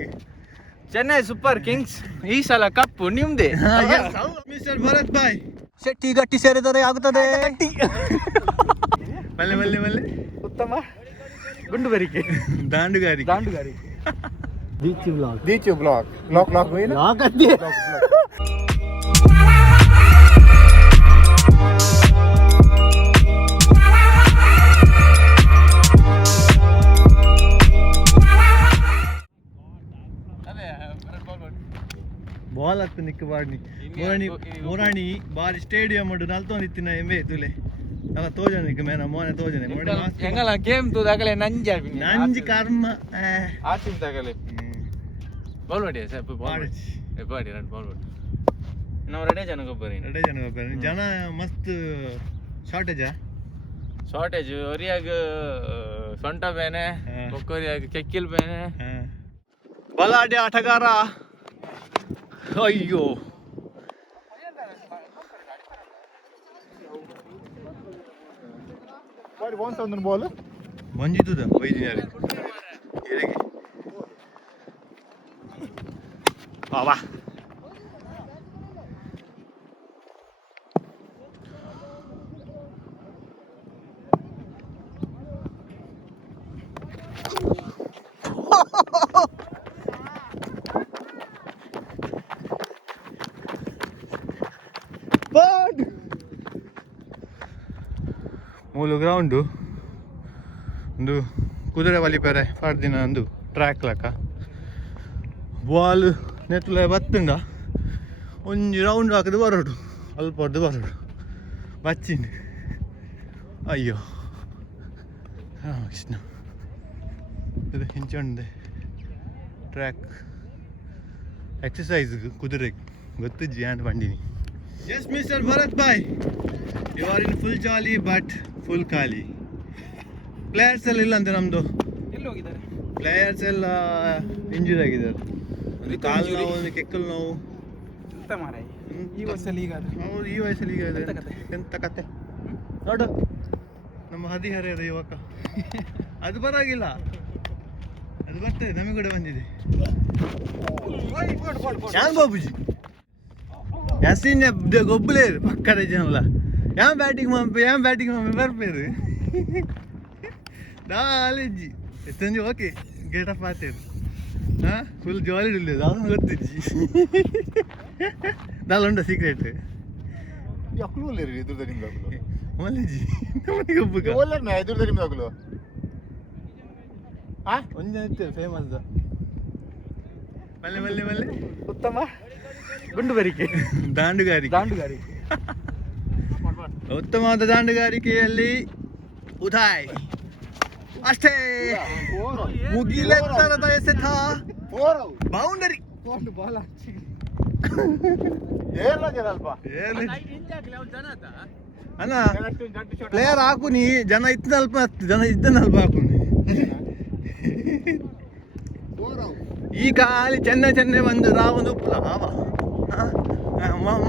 ಮಿಕ್ Chennai super Kings ಈ ಸಲ ಕಪ್ಪು ನಿಮ್ದೆ. Mister Bharat ಬಾಯ್ ಶೆಟ್ಟಿ ಗಟ್ಟಿ ಸೇರಿದರೆ ಆಗುತ್ತದೆ. ಮಲ್ಲೆ ಮಲ್ಲೆ ಮಲ್ಲೆ ಉತ್ತಮ ಗುಂಡುಬರಿಕೆ ದಾಂಡುಗಾರಿ ದೀಚಿ ಬ್ಲಾಗ್ ದೀಚು ಬ್ಲಾಗ್ ಲಾಕ್ ಲಾಕ್ ಲಾಗ್ ಅದ್ದಿ ಬಾಲ್ ಹತ್ತು ನಿಕ್ಕ ಬಾಡ್ನಿ ಮೂರಾಣಿ ಬಾರಿ ಸ್ಟೇಡಿಯಂ ಉಂಟು ನಲ್ತೊಂದಿತ್ತಿನ ಎಂಬೆ ತುಲೆ ಅಲ್ಲ ತೋಜನ ನಿಕ್ಕ ಮೇನ ಮೋನೆ ತೋಜನೆ ಎಂಗಲ ಗೇಮ್ ತೂದಾಗಲೇ ನಂಜಿ ನಂಜಿ ಕರ್ಮ ಆಟಿಮ್ ತಗಲೆ ಬಾಲ್ ಮಾಡಿ sir ball body run ball ಮಾಡಿ ನಾವು ರೆಡಿ ಜನ ಗೊಬ್ಬರ ಜನ ಮಸ್ತ್ ಶಾರ್ಟೇಜ್ ಒರಿಯಾಗ ಸೊಂಟ ಬೇನೆ ಒಕ್ಕೊರಿಯಾಗ ಕೆಕ್ಕಿಲ್ ಬೇನೆ ಬಲಾಢ್ಯ ಆಟಗಾರ. ಅಯ್ಯೋ ಬಾಲ್ ಮಂಜಿತದ ವೈದ್ಯರ ಬಾಬಾ ಮೂಲು ಗ್ರೌಂಡು ಒಂದು ಕುದುರೆ ಬಲಿಪೇರೆ ಪಡ್ದಿನ ಒಂದು ಟ್ರ್ಯಾಕ್ ಲೆಕ್ಕ ಬಾಲ್ ನೆತ್ತಲೆ ಬತ್ತುಂಡ ಒಂಜಿ ರೌಂಡ್ ಹಾಕಿದ್ದು ಬರೋಡು ಅಲ್ಪ ಹೊಡೆದು ಬರೋಡು ಬಚ್ಚಿಂಡು ಅಯ್ಯೋ ಕೃಷ್ಣ ಇದು ಹಿಂಚೊಂಡೆ ಟ್ರ್ಯಾಕ್ ಎಕ್ಸಸೈಸ್ ಕುದುರೆಗೆ ಗೊತ್ತಿಜ್ಜಿ ಅಂತ ಬಂದಿನಿ. Yes mister Bharat boy you are in full jolly but full ಖಾಲಿ. ಪ್ಲೇಯರ್ಸ್ ಎಲ್ಲ ಇಲ್ಲ ಅಂತ ನಮ್ಮದು ಪ್ಲೇಯರ್ಸ್ ಎಲ್ಲ ಇಂಜುರಿ ಆಗಿದ್ದಾರೆ. ಕಾಲು ನೋವು ಒಂದು ಕೆಕ್ಕಲು ನೋವು ಈ ವಯಸ್ಸಲ್ಲಿ ಈಗ ಎಂತ ಕತೆ ನೋಡು ನಮ್ಮ ಹದಿಹರೆಯದ ಯುವಕ ಅದು ಬರಾಗಿಲ್ಲ ಅದು ಬರ್ತದೆ ನಮಗೆ ಕೂಡ ಬಂದಿದೆ. ಶ್ಯಾಮ್ ಬಾಬುಜಿ ಯಾಸಿನ್ ಗೊಬ್ಬಲೇ ಪಕ್ಕದ ಜನಲ್ಲ ಯಾವ ಬ್ಯಾಟಿಂಗ್ ಮಮ್ಮಿ ಬರ್ಬೇರು ನಾಲೆಜ್ಜಿ ಎತ್ತಂಜಿ ಓಕೆ ಗೇಟ್ ಆಫ್ ಆತೇರು ಹಾಂ ಫುಲ್ ಜಾಲಿ ಇಡಲಿಲ್ಲ ಅದನ್ನು ಗೊತ್ತಿಜ್ಜಿ ನಾಲುಂಡ ಸೀಕ್ರೆಟ್ ಮಲ್ಲಿಜ್ಜಿ ನಮಗೆ ಒಬ್ಬ ಒಂದೇ ಇರ್ತೇವೆ ಫೇಮಸ್ ಮಲ್ಲೆ ಮಲ್ಲೆ ಮಲ್ಲೆ ಉತ್ತಮ ಗುಂಡುಬರಿಕೆ ದಾಂಡುಗಾರಿಕೆ ಉತ್ತಮವಾದ ದಾಂಡುಗಾರಿಕೆಯಲ್ಲಿ ಉದಾಯ್ ಅಷ್ಟೇ ಮುಗಿಲೆತ್ತರದ ಎಸೆತ ಬೌಂಡರಿ ಅಲ್ಲ ಪ್ಲೇಯರ್ ಹಾಕು ನೀ ಜನ ಇತ್ತಲ್ಪ ಜನ ಇದ್ದನಲ್ಪ ಹಾಕು ಈ ಖಾಲಿ ಚೆನ್ನೈ ಬಂದು ರಾವೊಂದು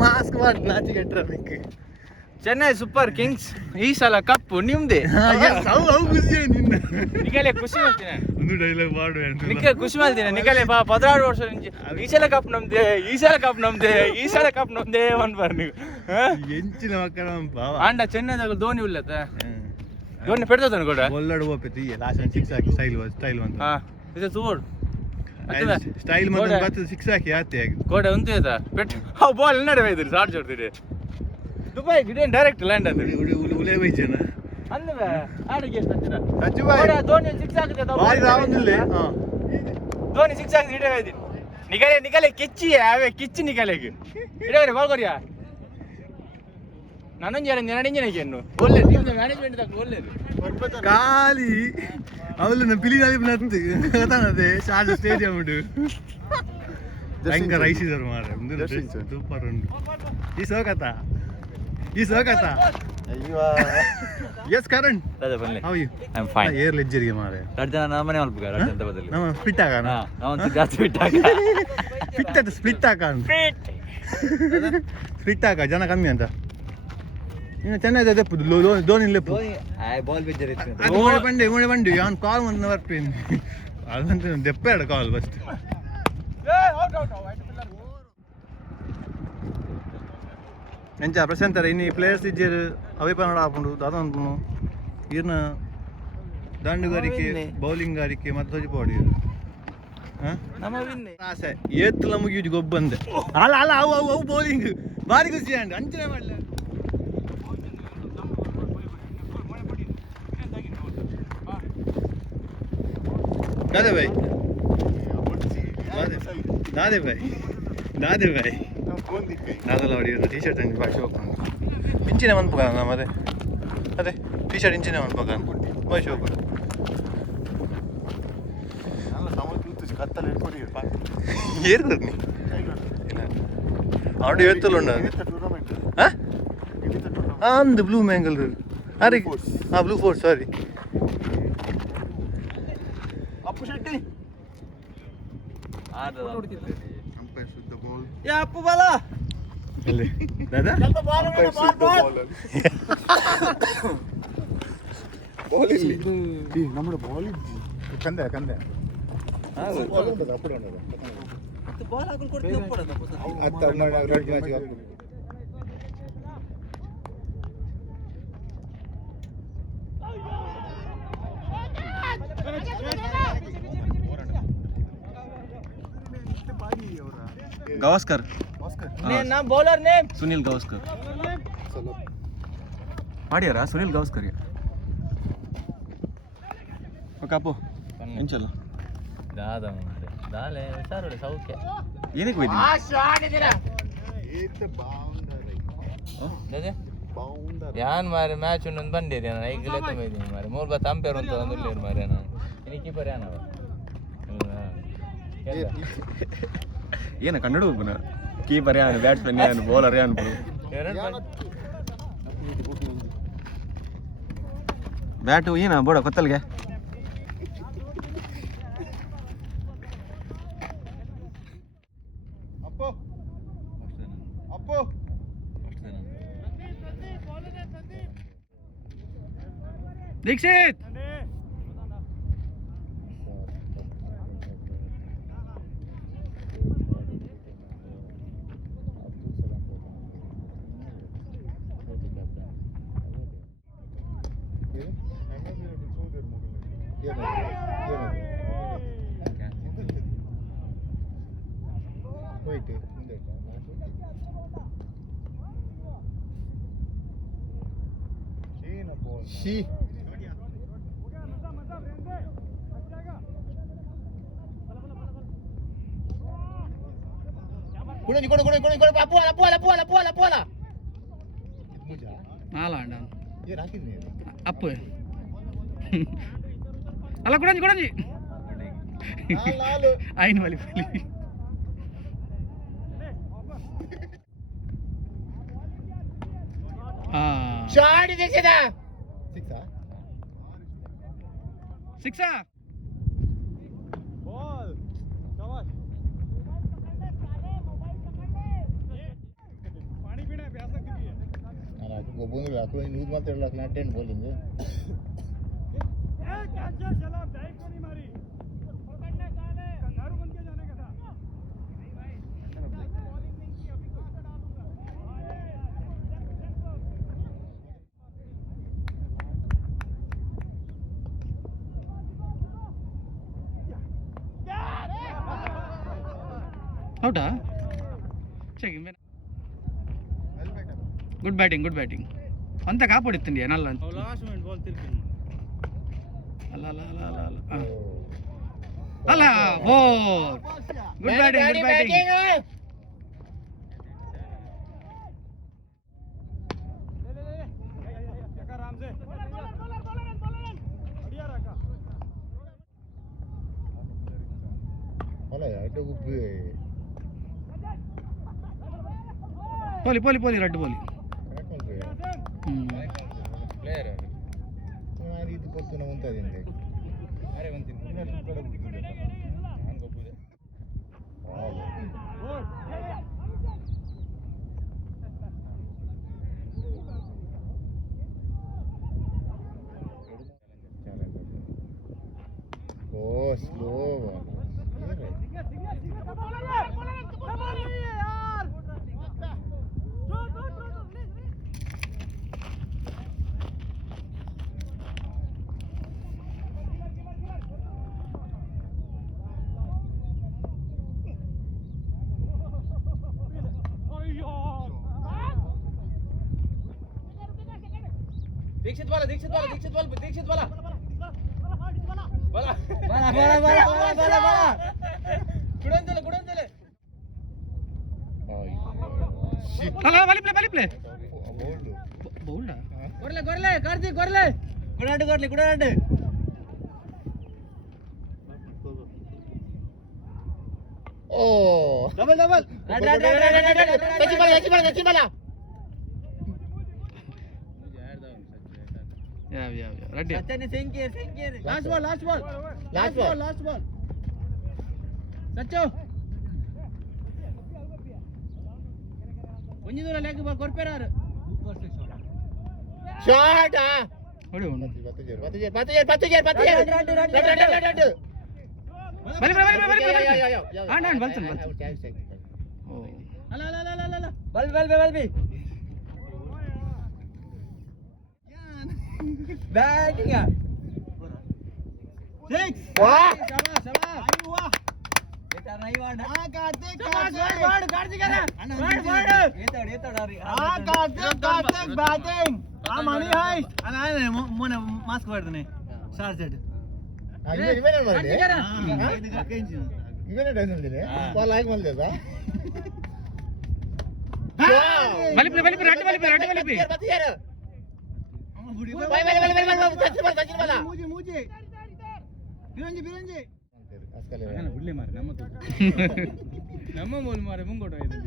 ಮಾಸ್ಕ್ ಮಾಡಿ ನಾಚಿಗೆಟ್ರ ಮಿಕ್ ಚೆನ್ನೈ ಸೂಪರ್ ಕಿಂಗ್ಸ್ ಈ ಸಲ ಕಪ್ಪು ನಿಮ್ದೆ. ನಿಗಲೆ ಖುಷಿ ಮಾಡ್ತೀನಿ ಒಂದು ಡೈಲಾಗ್ ಮಾಡು ನಿಕ್ಕೆ ಖುಷಿ ಮಾಡ್ತೀನಿ ನಿಗಲೆ 16 ವರ್ಷ ಈ ಸಲ ಕಪ್ ನಮ್ದೆ ಅನ್ಬಾರ ನೀವು ಎಂಚಿನ ಮಕ್ಕಳ ಬಾವ ಆಂಡ ಚೆನ್ನೈದಾಗ ಧೋನಿ ಉಲ್ಲತ್ತ ಧೋನಿ ಪೆಡ್ತಾನೆ ಕೂಡ ಒಳ್ಳಾಡು ಹೋಗ್ತೈತಿ ಲಾಸ್ಟ್ ಸಿಕ್ಸ್ ಹಾಕಿ ಸ್ಟೈಲ್ ಅಂತ ಇದು ತೂಡು ಸ್ಟೈಲ್ ಮತ್ತೆ ಬರ್ತದೆ ಸಿಕ್ಸ್ ಹಾಕಿ ಆತೆ ಕೋಡೆ ಉಂಟು ಆಯ್ತಾ ಪೆಟ್ ಬಾಲ್ ನಡುವೆ ಇದ್ರಿ ಶಾರ್ಟ್ ಜೋಡ್ತೀರಿ ದುಬೈ ಗಿಡೇನ್ ಡೈರೆಕ್ಟ್ ಲ್ಯಾಂಡ್ ಅದು ಉಲೆ ಬೈಚನ ಅನ್ನವೆ ಆಡಿಗೆ ಎಷ್ಟು ಹತ್ತಿರ ಸಚ್ಚು ಬಾಯ್ ಧೋನಿ ಸಿಕ್ಸ್ ಹಾಕಿದೆ ಬಾಯ್ ರಾವಂದಿಲ್ಲ ಧೋನಿ ಸಿಕ್ಸ್ ಹಾಕಿದೆ ಇಡೇ ಇದ್ದೀನಿ ನಿಗಲೆ ಕಿಚ್ಚಿ ಅವೇ ಕಿಚ್ಚಿ ನಿಗಲೆಗೆ ಇಡೇ ಬಾಲ್ ಕೊರಿಯಾ ನನ್ನಂಜನಕ್ಕೆ ಒಳ್ಳೆ ಮ್ಯಾನೇಜ್ಮೆಂಟ್ ಒಳ್ಳೇದು ಖಾಲಿ ಅವಳು ಪಿಲಿನಲ್ಲಿ ನತ್ತು ಕತಾನದೆ ಶಾರ್ಟ್ ಸ್ಟೇಡಿಯಂ ಉಂಟು ಭಯಂಕರ ಐಸಿದರು ಮಾರ ಸೂಪರ್ ಉಂಟು ಈ ಸೋಕತ yes Karan how you I am fine ಏರ್ ಲೆಜ್ಜರಿಗೆ ಮಾರೆ ರಡ್ಜನ ನಮ್ಮನೆ ಮಲ್ಪುಗ ರಡ್ಜನ ಬದಲಿ ನಮ್ಮ ಸ್ಪ್ಲಿಟ್ ಆಗಾನ ಅವನು ಜಾಸ್ತಿ ಸ್ಪ್ಲಿಟ್ ಆಗ ಜನ ಕಮ್ಮಿ ಅಂತ ಇನ್ನು ಚೆನ್ನೈ ತೆಪ್ಪುದು ಧೋನಿ ಲೆಪ್ಪು ಬಾಲ್ ಬಂಡಿ ಅವನು ಕಾಲ್ ಒಂದು ಬರ್ತೀನಿ ಅದಂತ ದೆಪ್ಪ ಕಾಲ್ ಫಸ್ಟ್ ಎಂಚ ಪ್ರಶಾಂತರ ಇನ್ನು ಪ್ಲೇಯರ್ಸ್ ಇದ್ದೀರು ಅವೇ ಪನ್ನಡ ಹಾಕೊಂಡು ದಾದ ಅನ್ಪುನು ಇರ್ನ ದಂಡುಗಾರಿಕೆ ಬೌಲಿಂಗ್ಗಾರಿಕೆ ಮತ್ತು ಹೊಜಿಪಾಡಿ ಆಸೆ ಏತ್ತುಲ ಮುಗಿಯುದು ಗೊಬ್ಬಂದೆ ಅಲ್ಲ ಅಲ್ಲ ಅವು ಅವು ಅವು ಬೌಲಿಂಗ್ ಭಾರಿ ಖುಷಿ ಅಂಡ್ ಅಂಚನೆ ಮಾಡಲ दादे भाई दादे भाई दादा ನೋಡಿ ಟಿ ಶರ್ಟ್ ಅಂಗಿ ಬಾಕಿ ಹೋಗ್ಕೊಂಡು ಇಂಚಿನ ಮನ್ಪಗ ನಮ್ಮದೆ ಅದೇ ಟಿ ಶರ್ಟ್ ಇಂಚಿನ ಮನ್ಪಗ ಬಾಯ್ ಶೋಕ್ ಏರ್ ಕೊಡ್ನಿ അവിടെ എത്തലുണ്ട് ആ ഉണ്ട് ബ്ലൂ മാംഗൽ അരെ ആ blue fort sorry Appu Shetty ಯಾ ಅಪ್ಪು ಬಾಲ ಅಲ್ಲಿ ದಾದಾ ಬಾಲ್ ಇಲ್ಲಿ നമ്മുടെ ಬಾಲ್ ಕಂದೆ ಕಂದೆ ಬಾಲ್ ಹಾಕೊಂಡು ಕೊಡ್ತೀನಿ ಒಪ್ಪಡದ ಅತ್ತ ರೆಡ್ ಮ್ಯಾಚ್ ಹಾಕು गावस्कर नाम बॉलर नेम सुनील गावस्कर आडियारा सुनील गावस्कर कापो ಎಂಚಲ್ಲ ದಾದ ಮಾರೆ ದಾಲೆ ಹುಷಾರು ಸೌಖ್ಯ ಏನಕ್ಕೆ ಹೋಯ್ತು ಆ ಶಾಟ್ ಇದೀರಾ ಏತ ಬೌಂಡರಿ ಯಾನ್ ಮಾರೆ ಮ್ಯಾಚ್ ಒಂದು ಬಂದಿದೆ ನಾನು ಈಗಲೇ ತಂದಿದ್ದೀನಿ ಮಾರೆ ಮೂರು ಬಾತ್ ಅಂಪೈರ್ ಅಂತ ಒಂದು ಇಲ್ಲೇ ಮಾರೆ ನಾನು ಇನಿ ಕೀಪರ್ ಯಾನವ ಏನ ಕನ್ನಡ ಒಬ್ಬನ ಕೀಪರ್ ಯಾನು ಬ್ಯಾಟ್ಸ್ಮನ್ ಯಾನು ಬೌಲರ್ ಯಾನು ಬ್ಯಾಟು ಏನ ಬೋಡ ಕೊತ್ತಲ್ಗೆ Dixit she Kuda puala. Nala anda. Ye rakin ne. Appu. Ala kudanji. Nala. Ain wali pali. Shot desida. Sixa. Ball. Shabash. पानी पीना है प्यास लगती है ना को बोंग लाको न्यूज में तेरे लगना 10 बॉलिंग ए कैच चला डाइव को नहीं मारी पकड़ने साले कंगारू बन के जाने का था बॉलिंग नहीं की अभी कुछ तो डालूंगा आउट चेकिंग में गुड बैटिंग अंत कापाडित्तंడి నల్ల లాస్ట్ మినిట్ బాల్ తిరిగింది అలా ఫోర్ గుడ్ బ్యాటింగ్ आराम से बढ़िया रखा अला यार పోలి రెడ్ పోలి ప్లేయర్ మరి ఇది పొత్తున ఉంటది అండి అరే వంతి ఇక్కడ కూర్చుంది హంగ పూజ ఓ స్లో दीक्षित वाला कुडन चले वाली प्ले गोरले कार्तिक गोरले कुडाड ओ डबल सचिन बाला रेडी सेंकेर लास्ट बॉल सच्चो கொஞ்ச தூரம் லேக் பால் கொர்பேரார் ಶಾಟ್ ಹೊಡಿ ಬತ್ತು ಬಲಿ ಬಲ್ಸನ್ ಓ ಅಲ್ಲ ಬಲ್ बैटिंग सिक्स वाह शाबाश वाह बेटा नहीं वाड हां कार्तिक कार्तिक बैटिंग आ मनी हाय अना मोने मास्क वाडने शार्जेड इवेने ಡೈಸಲ್ದಿನೆ ಬಾಲ್ ಆಗಿ ಬಂದಿದೆ ಬಲಿ ರಟ್ಟಿ ಬತ್ತಿಯಾರ सचिन वाला मुझे बिरंजी ಬಿಡ್ಲೆ ಮಾರೆ ನಮ್ಮ ಬೋಲ್ ಮಾರೆ ಮುಂಗೋಟ ಇದೆ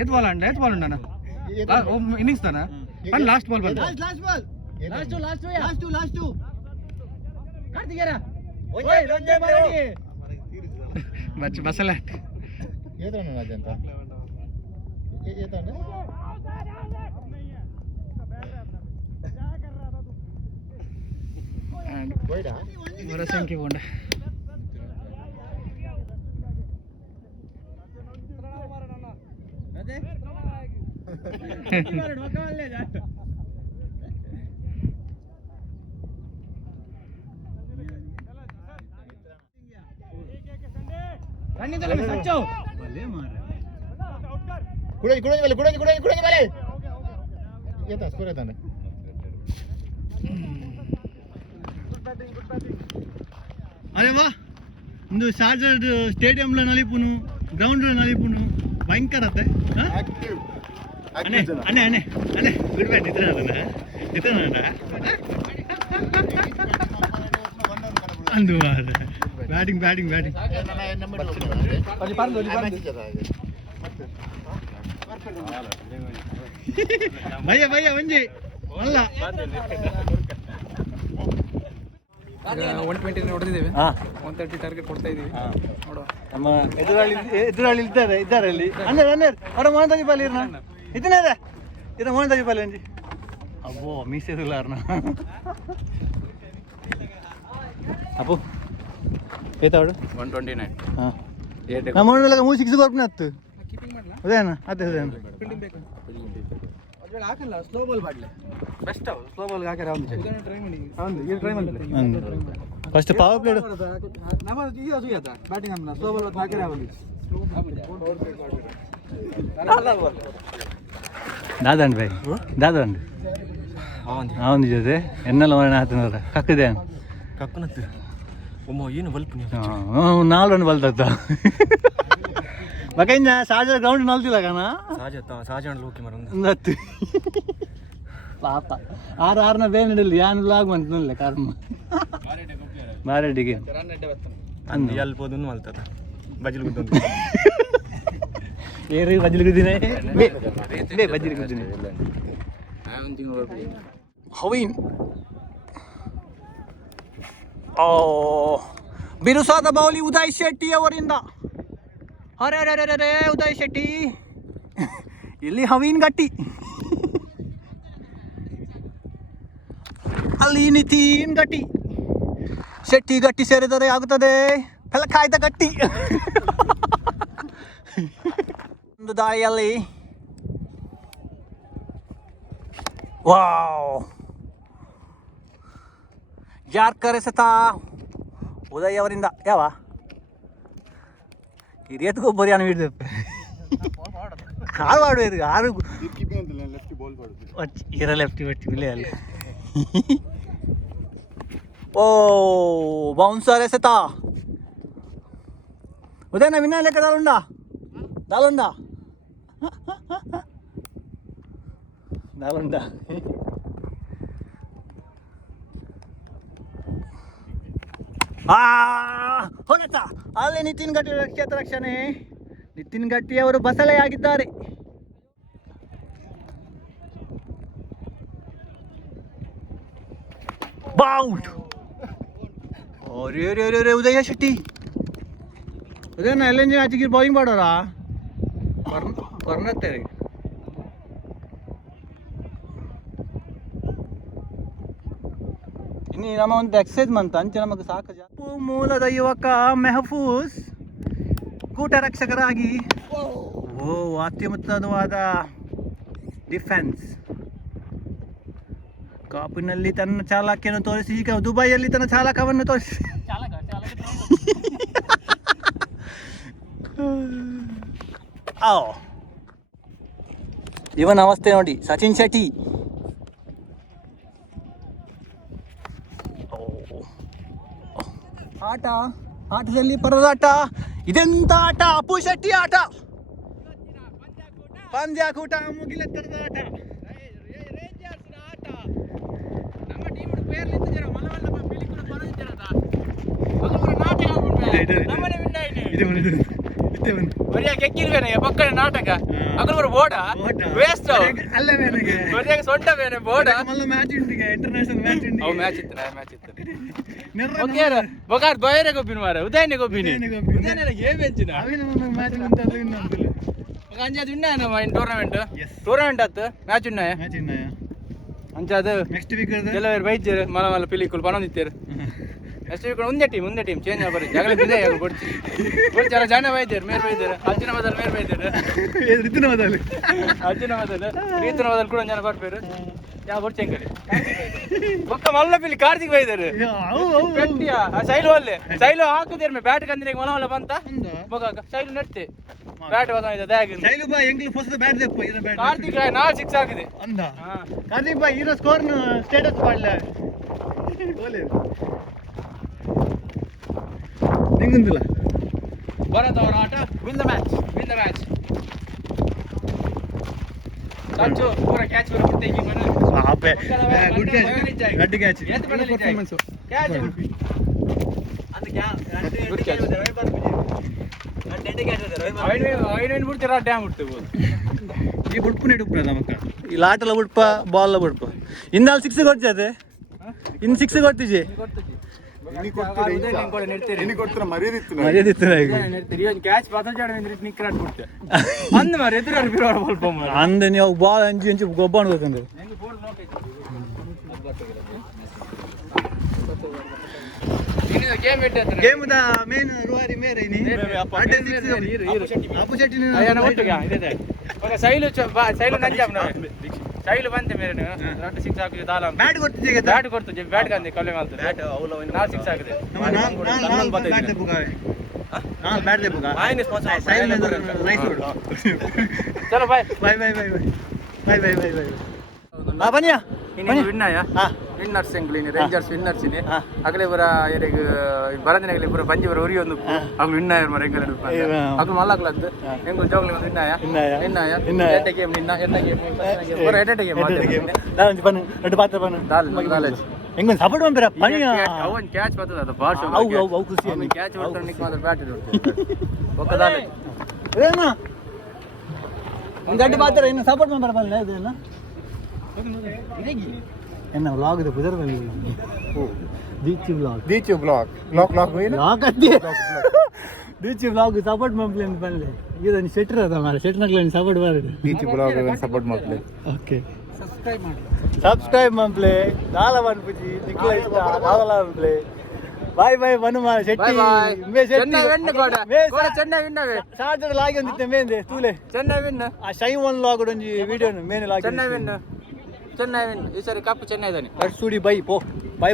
ಏತ್ ಬಾಲ್ ಅಂಡ ಇನ್ನಿಂಗ್ಸ್ ತಾನ ಲಾಸ್ಟ್ ಬಾಲ್ ಲಾಸ್ಟ್ ಕಾರ್ತಿಕೇರ ಓಯ್ ರಂಜೆ ಮಾರಡಿ ಬಸಲ ಏತನ ರಾಜಂತ ಏತನ ವೈಡಾ ಬರ ಸಂಖ್ಯೆ ಕೊಂಡ ಅದೇ ಮಕ್ಕಳಲ್ಲೇ सच्चो भले मारे कुड़े वाले ये था स्कोर था अरे वाह ಒಂದು ಚಾರ್ಜರ್ ಸ್ಟೇಡಿಯಂ ಲ ನಲಿಪುನು ಗ್ರೌಂಡ್ ಲ ನಲಿಪುನು ಭಯಂಕರ ಅತ್ತೆ ಅನೆ ಬಿಡ್ಬೇಡ ಇದ್ರನಲ್ಲ ಅಂದು ಬ್ಯಾಟಿಂಗ್ ಭಯ್ಯ ಒಂಜಿ ಅಲ್ಲ 120 ಹೊಡೆದಿದ್ದೇವೆ 130 ಟಾರ್ಗೆಟ್ ಕೊಡ್ತಾ ಇದೀವಿ ನೋಡುವ ನಮ್ಮ ಎದುರಾಳಿ ಇದ್ದಾರೆ ಅಲ್ಲಿ ಅನ್ನರ್ ಅವರ ಮೋಹನ್ ಬಾಲ್ ಇರ್ನ ಇದನ್ನೇ ಇದು ಮೋಹನ್ ಬಾಲ್ ಅಂಜಿ ಅಬ್ಬೋ ಮೀಸೆದುಲಾರ್ನ ಅಪ್ಪು ಏತಾವಡು 129 ಹಾಂ ನಮ್ಮ ಮೋಹನ್ ಮೂರು ಸಿಕ್ಸ್ ಕೊರ್ಪನ ಹತ್ತು ಅದೇನ ಅದೇ ಫೀಲ್ಡಿಂಗ್ ಬೇಕು ಅದ್ರಲ್ಲಿ ಹಾಕಲ್ಲ ಸ್ಲೋ ಬಾಲ್ ಬಾಡ್ಲೆ ಬೆಸ್ಟ್ ಸ್ಲೋ ಬಾಲ್ ಹಾಕರೆ ಒಂದು ಟ್ರೈ ಮಾಡಿ ಒಂದು ಈ ಟ್ರೈ ಮಾಡಿ ಫಸ್ಟ್ ಪವರ್ ಪ್ಲೇ ನಮ್ಮ ಈ ಸುಯತ ಬ್ಯಾಟಿಂಗ್ ಅಮ್ಮ ಸ್ಲೋ ಬಾಲ್ ಹಾಕರೆ ಆವಲಿ ದಾದಂಡ್ ಭಾಯ್ ದಾದಂಡ್ ಅವನ ಜೊತೆ ಎನ್ನೆಲ್ಲ ಮರಣ ಹಾತನದ ಕಕ್ಕದೆ ಕಕ್ಕನತ್ತು ಒಮ್ಮ ಏನು ಬಲ್ಪನಿ ನಾಲ್ ರನ್ ಬಲ್ತತ್ತ ಮಕೈನ ಸಾಜ ಗ್ರೌಂಡ್ ನಲ್ತಿಲ್ಲ ಕಣ ಸಾಜ ಲೋಕಿ ಮರ ನತ್ತು ಪಾಪ ಆರ್ನ ಬೇನಿಡಲಿ ಯಾನು ಲಾಗ್ ಮಂತನಲ್ಲ ಕರ್ಮ ಬಾರೆಡ್ಡಿಗೆ ಅಂದು ಎಲ್ಪೋದು ಮಲ್ತದ ಬಜಲ್ ಗುದ್ದೊಂದು ಏರಿ ಬಜಲ್ ಗುದ್ದಿನೇ ಬೇ ಬಜಲ್ ಗುದ್ದಿನೇ ಒಂದು ತಿಂಗಳು ಹವೀನ್ ಬಿರುಸಾದ ಬೌಲಿ ಉದಯ್ ಶೆಟ್ಟಿ ಅವರಿಂದ ಅರೆ ಉದಯ್ ಶೆಟ್ಟಿ ಇಲ್ಲಿ ಹವೀನ್ ಗಟ್ಟಿ ಅಲ್ಲಿ ನಿತಿನ್ ಗಟ್ಟಿ ಶೆಟ್ಟಿ ಗಟ್ಟಿ ಸೇರಿದರೆ ಆಗುತ್ತದೆ ಫಲಕಾಯ್ದ ಗಟ್ಟಿ ಒಂದು ದಾಳಿಯಲ್ಲಿ ವಾವ್ ಯಾರ್ ಕರೆಸತಾ ಉದಯ್ ಅವರಿಂದ ಯಾವ ಹಿರಿಯತ್ಕೊ ಬರೀ ಅನ್ನ ಹಿಡ್ದು ಆರು ಆಡುವ ಆರು ಇರ ಲೆಫ್ಟಿ ಬಿಟ್ಟೆ ಅಲ್ಲ ಓ ಬೌನ್ಸರ್ ಎಸೆತ ಉದಯನ ವಿನ್ನ ಲೆಕ್ಕ ದಾಲುಂಡ ಹೊರಟ ಅಲ್ಲಿ ನಿತಿನ್ ಗಟ್ಟಿ ಕ್ಷೇತ್ರ ರಕ್ಷಣೆ. ನಿತಿನ್ ಗಟ್ಟಿ ಅವರು ಬಸಳೆಯಾಗಿದ್ದಾರೆ. ಬೌಟ್ ಅರೆ ಉದಯ ಶೆಟ್ಟಿ ಉದಯನ ಎಲ್ಲೆಂಜಿ ಆಚೆಗೆ ಬೌಲಿಂಗ್ ಮಾಡೋರಾ ಕೊರ್ನತ್ತೇರಿ ಇನ್ನು ನಮ್ಮ ಒಂದು ಎಕ್ಸೈಸ್ ಮಂತ ಅಂಚೆ ನಮಗೆ ಸಾಕು. ಮೂಲದ ಯುವಕ ಮೆಹಫೂಸ್ ಕೂಟ ರಕ್ಷಕರಾಗಿ ಅತ್ಯುತ್ತಮವಾದ ಡಿಫೆನ್ಸ್. ಕಾಪಿನಲ್ಲಿ ತನ್ನ ಚಾಲಕಿಯನ್ನು ತೋರಿಸಿ ಈಗ ದುಬೈಯಲ್ಲಿ ತನ್ನ ಚಾಲಕವನ್ನು ತೋರಿಸಿ ಇವನ ಅವಸ್ಥೆ ನೋಡಿ. ಸಚಿನ್ ಶೆಟ್ಟಿ ಆಟದಲ್ಲಿ ಪರದಾಟ. ಇದೆಂತ ಆಟ? ಅಪ್ಪು ಶೆಟ್ಟಿ ಆಟ, ಪಂದ್ಯಾಕೂಟ, ಮುಗಿಲೆತ್ತರದ ಆಟ. ಪಕ್ಕದ ನಾಟಕ ಅಗಲು ಬೋಡ ವೇಸ್ಟ್ ಸೊಂಟ ಬೇನೆ ಬೋಡ ಮ್ಯಾಚ್ ಉಂಟಿಗೆ ಇಂಟರ್ನ್ಯಾಷನಲ್ ಮ್ಯಾಚ್ ಉಂಟು. ಮ್ಯಾಚ್ ಇತ್ತು ಬೊಗಾರ್ ಬಯರೆ ಗೊಬ್ಬಿನ ಮಾರ ಉದಯನೆ ಗೊಬ್ಬಿನಿ ಏವೆಂಚಿನ ಅಂಜಾದ ಉನ್ನಾಯ ಟೂರ್ನಮೆಂಟ್ ಆತು ಮ್ಯಾಚ್ ಉನ್ನಾಯ ಅಂಚಾದ ನೆಕ್ಸ್ಟ್ ವೀಕ್ ಕೆಲವರು ಬೈಜರು ಮಲ ಮಲ ಪಿಲಿಕುಲ್ ಪನೊಂದಿತ್ತೇರು ನೆಕ್ಸ್ಟ್ ವೀಕ್ ಒಂದೇ ಟೀಮ್ ಚೇಂಜ್ ಆಗ್ಬಾರಿ ಜಗಳ ಬಿದ್ದೆ ಕೊಡ್ತಿ ಜನ ಜನ ಬೈದೇರು ಮೇರ್ ಬೈದೇರು ಅರ್ಜುನ ಬದಲು ಮೇರ್ ಬೈದೇರು ಅರ್ಜುನ ಬದಲು ಕೂಡ ಜನ ಬರ್ಬೇರು ಯಾವ ಕೊಡ್ತಿ ಹೆಂಗಲಿ ಒಕ್ಕ ಮಲ್ಲ ಪಿಲಿ ಕಾರ್ತಿಕ್ ಬೈದೇರು ಸೈಲು ಅಲ್ಲೇ ಸೈಲು ಹಾಕುದೇರು ಬ್ಯಾಟ್ ಕಂದ್ರೆ ಮಲ ಮಲ ಬಂತ ಬೊಗಾಕ ಸೈಲು ನೆಡ್ತೆ ಬ್ಯಾಟ್ ಕಾರ್ತಿಕ್ ನಾಲ್ ಸಿಕ್ಸ್ ಆಗಿದೆ ಅಂದ ಕಾರ್ತಿಕ್ ಬಾಯ್ ಹೀರೋ ಸ್ಕೋರ್ ಸ್ಟೇಟಸ್ ಮಾಡಲ ನಿಂಗುಂದಿಲ್ಲ ಬರತ್ತ ಅವರ ಆಟ ವಿನ್ ದ ಮ್ಯಾಚ್ ಸಂಚು ಪೂರ ಕ್ಯಾಚ್ ಬರ ಬಿಡ್ತೆ ಈ ಮನೆ Ape good catch red catch performance catch ಅಂದ ಗುಡ್ ಕ್ಯಾಚ್ ಐನೇನು ಬಿಡ್ತೀರ ಡ್ಯಾಮ್ ಬಿಡ್ತೇವೆ ಈ ಬುಡ್ಪು ನೆಡುಪ್ಪ ನಮಕ್ಕ ಈ ಲಾಟಲ್ಲ ಬಿಡ್ಪ ಬಾಲ್ ಬಿಡ್ಪ ಇಂದಾಲ್ ಸಿಕ್ಸ್ ಕೊಡ್ತದೆ ಇನ್ನು ಸಿಕ್ಸ್ ಕೊಡ್ತೀಜಿ ಅಂದ ನೀವು ಬಾಲ್ ಅಂಚಿ ಅಂಚಿ ಗೊಬ್ಬ ಅನ್ಬೇಕಂದ್ರೆ ಗೇಮ್ ದ ಮೇನ್ ರೂವಾರಿ ಮೇರೆ ಇನಿ ಅಪ್ಪು ಶೆಟ್ಟಿ ಸೈಲು ಬಂದೆ ಮೇರೆ ಎರಡು ಸಿಕ್ಸ್ ಹಾಕಿದೆ ದಾಲ ಬ್ಯಾಟ್ ಕೊಡ್ತಿದ್ದೀಗ ಬ್ಯಾಟ್ ಕೊಡ್ತು ಬ್ಯಾಟ್ ಗಂದೆ ಕಲ್ಲೆ ಮಾಡ್ತಾರೆ ಬ್ಯಾಟ್ ನಾ ಸಿಕ್ಸ್ ಹಾಕಿದೆ ಬ್ಯಾಟ್ ದೇ ಬುಗಾ ಆಯ್ನೆ ಸ್ಪಾನ್ಸರ್ ಸೈಲ್ ನೈಸ್ ರೋಡ್ ಚಲೋ ಬಾಯ್ ಬನ್ನಿಯಾ ವಿನ್ನಾಯ ವಿನ್ನರ್ಸ್ ಎಂಗ್ಲಿನಿ ರೇಂಜರ್ಸ್ ವಿನ್ನರ್ಸ್ ಇನಿ ಅಗಲೇ ಬರ ಏರೆಗ್ ಬರದಿನಗಲಿ ಪೂರ ಬಂಜಿ ಬರ ಉರಿ ಒಂದು ಅಗಲು ವಿನ್ನಾಯ ಮರ ಎಂಗಲ ಅಗಲು ಮಲ್ಲಕ್ಲದ್ದು ಎಂಗು ಜೋಗ್ಲಿ ಒಂದು ವಿನ್ನಾಯ ಎಡ್ಡೆ ಗೇಮ್ ನಿನ್ನ ಎಡ್ಡೆ ಗೇಮ್ ಪೂರ ಎಡ್ಡೆ ಗೇಮ್ ನಾನು ಬನ್ನು ಎರಡು ಪಾತ್ರ ಬನ್ನು ನಾಲೆಜ್ ಹೆಂಗ ಸಪೋರ್ಟ್ ಬಂದಿರ ಬನ್ನಿಯಾ ಅವನ್ ಕ್ಯಾಚ್ ಬರ್ತದ ಅದು ಬಾಲ್ ಶೋ ಅವು ಖುಷಿ ಅವನ್ ಕ್ಯಾಚ್ ಬರ್ತಾನೆ ನಿಕ್ ಮಾತ್ರ ಬ್ಯಾಟ್ ಇರುತ್ತೆ ಒಕ್ಕದಾಲೆ ಏನ ಒಂದು ಎರಡು ಪಾತ್ರ ಇನ್ನು ಸಪೋರ್ಟ್ ಬಂದರ ಬಲ್ಲ ಇದೆಲ್ಲ ಎನ್ನ ವ್ಲಾಗ್ ಇದೆ ಕುದರದಲ್ಲಿ ದೀಚಿ ವ್ಲಾಗ್ ದೀಚಿ ವ್ಲಾಗ್ ಸಪೋರ್ಟ್ ಮಾಡ್ಲಿ ಅಂತ ಬಂದ್ಲೆ ಇದನ್ನು ಶೆಟ್ರ್ ಅದ ಮಾರ ಶೆಟ್ರ್ನಗ್ಲ ಸಪೋರ್ಟ್ ಮಾಡಿ ದೀಚಿ ಬ್ಲಾಗ್ ಸಪೋರ್ಟ್ ಮಾಡ್ಲಿ ಓಕೆ ಸಬ್ಸ್ಕ್ರೈಬ್ ಮಾಡ್ಲಿ ದಾಲ ಮಾಡ್ಬಿಜಿ ನಿಕ್ಲ ಇಷ್ಟ ದಾಲ ಮಾಡ್ಲಿ ಬಾಯ್ ಬನುಮ ಶೆಟ್ಟಿ ಮೇ ಶೆಟ್ಟಿ ಚೆನ್ನೈ ವಿನ್ನವೆ ಸಾಜದ ಲಾಗಿ ಒಂದಿತ್ತೆ ಮೇಂದೆ ತೂಲೆ ಚೆನ್ನೈ ವಿನ್ ಆ ಶೈ ಒನ್ ಲಾಗ್ ಒಂಜಿ ವಿಡಿಯೋನು ಮೇನೆ ಲಾಗಿ ಚೆನ್ನೈ ವಿನ್ ಈ ಸರಿ ಕಪ್ ಚೆನ್ನೈ ಇದಾನೆ ಲೆಟ್ಸ್ ಸ್ಟುಡಿ ಬೈ ಪೋ ಬೈ